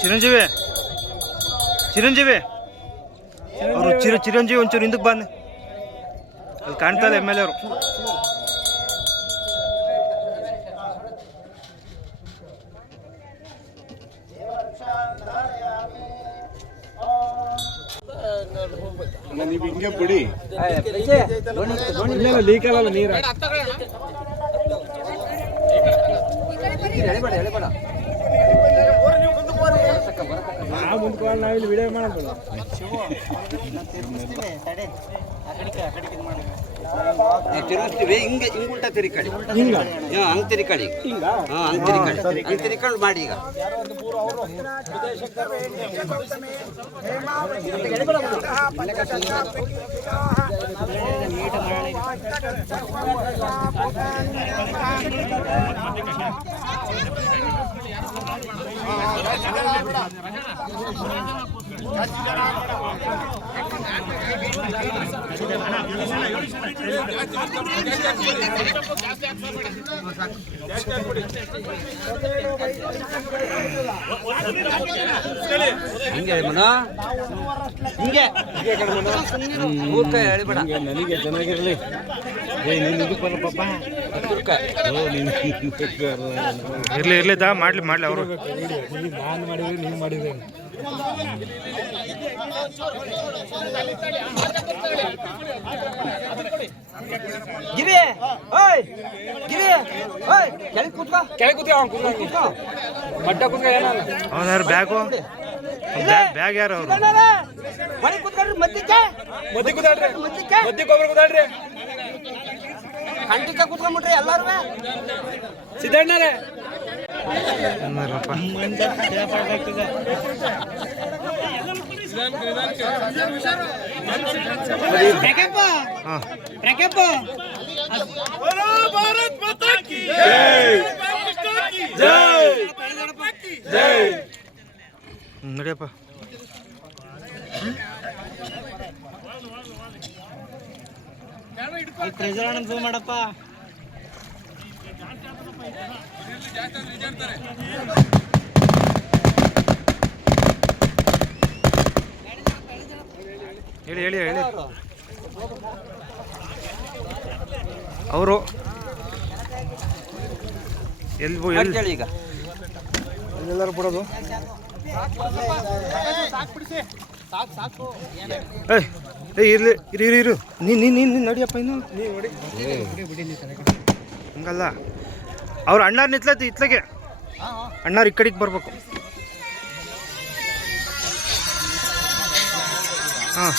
ಚಿರಂಜೀವಿ ಚಿರಂಜೀವಿ ಅವರು ಚಿರ ಚಿರಂಜೀವಿ ಒಂಚೂರು ಹಿಂದಕ್ಕೆ ಬಂದು ಅಲ್ಲಿ ಕಾಣ್ತಾ ಎಂ ಎಲ್ ಎ ಅವರು ನೀವು ಹಿಂಗೆ ಬಿಡಿ ಲೀಕ್ ಆಗಲ್ಲ ನೀರು ನಾವು ಮುಂದ್ಕೋಲ್ಲ ನಾವಿಲ್ಲಿ ವಿಡಿಯೋ ಮಾಡೋದು ತಿರುಗಿಸ್ತೀವಿ ಹಿಂಗೆ ಹಿಂಗೆ ಉಲ್ಟಾ ತಿರುಕಡಿ ಹಿಂಗ ಹಾ, ಹಂಗ್ ತಿರುಕಡಿ ಹಿಂಗ ಹಾ ಹಂಗ್ ತಿರುಕಡಿ ಹಂಗ್ ತಿರುಕೊಂಡು ಮಾಡಿ ಈಗ ಹಿಂಗೆ ಮನ? ಹಿಂಗೆ. ಹೇಳಿಬೇಡ. ನನಗೆ ಚೆನ್ನಾಗಿರ್ಲಿ. ಏ ನೀನು ಇದಕ್ಕೆ ಬರಪ್ಪ. ಇರ್ಲಿ ಇರ್ಲಿ ದಾ ಮಾಡ್ಲಿ ಮಾಡ್ಲಿ ಅವರು. ನೀನು ಮಾಡಿದ್ರೆ ನೀನು ಮಾಡಿದ್ರೆ ಗಿರಿ ಓಯ್ ಗಿರಿ ಓಯ್ ಕೆಳಗೆ ಕೂತ್ಕೋ. ಕೆಳಗೆ ಕೂತ್ಕ ಅವ್ನು ಕೂತ್ಕ. ಮಟ್ಟ ಕೂತ್ಕ ಏನಲ್ಲ ಅವ್ನು ಯಾರು ಬ್ಯಾಗು? ಬ್ಯಾಗ್ ಬ್ಯಾಗ್ ಯಾರು ಅವರು? ಮನೆ ಕೂತ್ಕೊಂಡ್ರಿ ಮತ್ತಿಕ್ಕೆ ಮದ್ದಿ ಕೂತಾಡ್ರಿ ಮದ್ದಿ ಗೊಬ್ಬರ ಕೂತಾಡ್ರಿ ಕಂಟಿಕ ಕೂತ್ಕೊಂಡ್ಬಿಟ್ರಿ ಎಲ್ಲಾರು ಸಿದ್ದಣ್ಣರೇ ಹಾಂ ನಡಿಯಪ್ಪ. ಮಾಡಪ್ಪ. ಹೇಳಿ ಹೇಳಿ ಹೇಳಿ. ಅವರು ಎಲ್ಲಿ ಕೇಳಿ ಈಗ. ಎಲ್ಲರೂ ಬಿಡೋದು ಏಯ್ ಏಯ್ ಇರ್ಲಿ ಇರು ಇರು ಇರು. ನೀನು ನೀನು ನೀನು ನಡಿಯಪ್ಪ ಇನ್ನು? ಹಂಗಲ್ಲ. ಅವ್ರ ಅಣ್ಣಾರ್ ನಿತ್ಲೈತಿ ಇತ್ಲಗೆ. ಅಣ್ಣಾರ್ ಈ ಕಡೆಗೆ ಬರ್ಬೇಕು. ಹಾಂ.